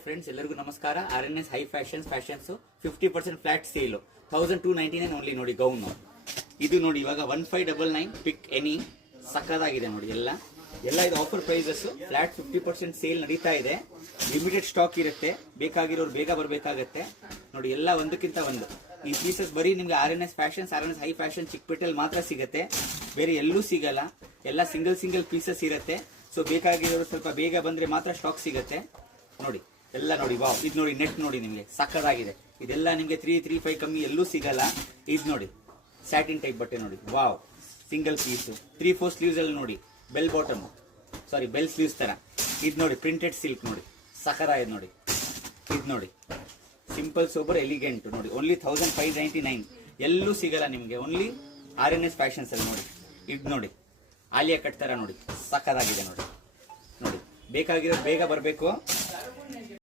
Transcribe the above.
Friends ಎಲ್ಲರಿಗೂ ನಮಸ್ಕಾರ. RNS high fashions 50% flat sale 1299 only. ನೋಡಿ ಗೌನ್ ಇದು ನೋಡಿ, ಇವಾಗ 1599 ಪಿಕ್ ಎನಿ ಸಕ್ಕದಾಗಿದೆ ನೋಡಿ. ಎಲ್ಲ ಇದು ಆಫರ್ ಪ್ರೈಸಸ್. ಫ್ಲಾಟ್ 50% ಸೇಲ್ ನಡೀತಾ ಇದೆ. ಲಿಮಿಟೆಡ್ ಸ್ಟಾಕ್ ಇರುತ್ತೆ, ಬೇಕಾಗಿರೋರು ಬೇಗ ಬರಬೇಕಾಗತ್ತೆ ನೋಡಿ. ಎಲ್ಲ ಒಂದಕ್ಕಿಂತ ಒಂದು ಈ ಪೀಸಸ್ ಬರೀ ನಿಮ್ಗೆ RNS fashions, RNS high fashion ಚಿಕ್ಕಪೇಟೆಲ್ ಮಾತ್ರ ಸಿಗುತ್ತೆ, ಬೇರೆ ಎಲ್ಲೂ ಸಿಗಲ್ಲ. ಎಲ್ಲ ಸಿಂಗಲ್ ಪೀಸಸ್ ಇರುತ್ತೆ. ಸೊ ಬೇಕಾಗಿರೋರು ಸ್ವಲ್ಪ ಬೇಗ ಬಂದ್ರೆ ಮಾತ್ರ ಸ್ಟಾಕ್ ಸಿಗುತ್ತೆ ನೋಡಿ. ಎಲ್ಲ ನೋಡಿ, ವಾವ್, ಇದು ನೋಡಿ ನೆಟ್ ನೋಡಿ, ನಿಮಗೆ ಸಕ್ಕದಾಗಿದೆ. ಇದೆಲ್ಲ ನಿಮಗೆ 335 ಕಮ್ಮಿ ಎಲ್ಲೂ ಸಿಗಲ್ಲ. ಇದು ನೋಡಿ ಸ್ಯಾಟಿನ್ ಟೈಪ್ ಬಟ್ಟೆ ನೋಡಿ, ವಾವ್, ಸಿಂಗಲ್ ಪೀಸು 3-4 ಸ್ಲೀವ್ಸ್ ಅಲ್ಲಿ ನೋಡಿ, ಬೆಲ್ ಬಾಟಮ್ ಬೆಲ್ ಸ್ಲೀವ್ಸ್ ತರ. ಇದು ನೋಡಿ ಪ್ರಿಂಟೆಡ್ ಸಿಲ್ಕ್ ನೋಡಿ, ಸಕ್ಕದಾಗಿದೆ ನೋಡಿ. ಇದು ನೋಡಿ ಸಿಂಪಲ್ ಸೋಬರ್ ಎಲಿಗೆಂಟ್ ನೋಡಿ, ಓನ್ಲಿ 1599. ಎಲ್ಲೂ ಸಿಗಲ್ಲ ನಿಮಗೆ, ಓನ್ಲಿ RNS ಫ್ಯಾಷನ್ಸ್ ಅಲ್ಲಿ ನೋಡಿ. ಇದು ನೋಡಿ ಆಲಿಯಾ ಕಟ್ ತರ ನೋಡಿ, ಸಕ್ಕದಾಗಿದೆ ನೋಡಿ. ಬೇಕಾಗಿರೋದು ಬೇಗ ಬರಬೇಕು.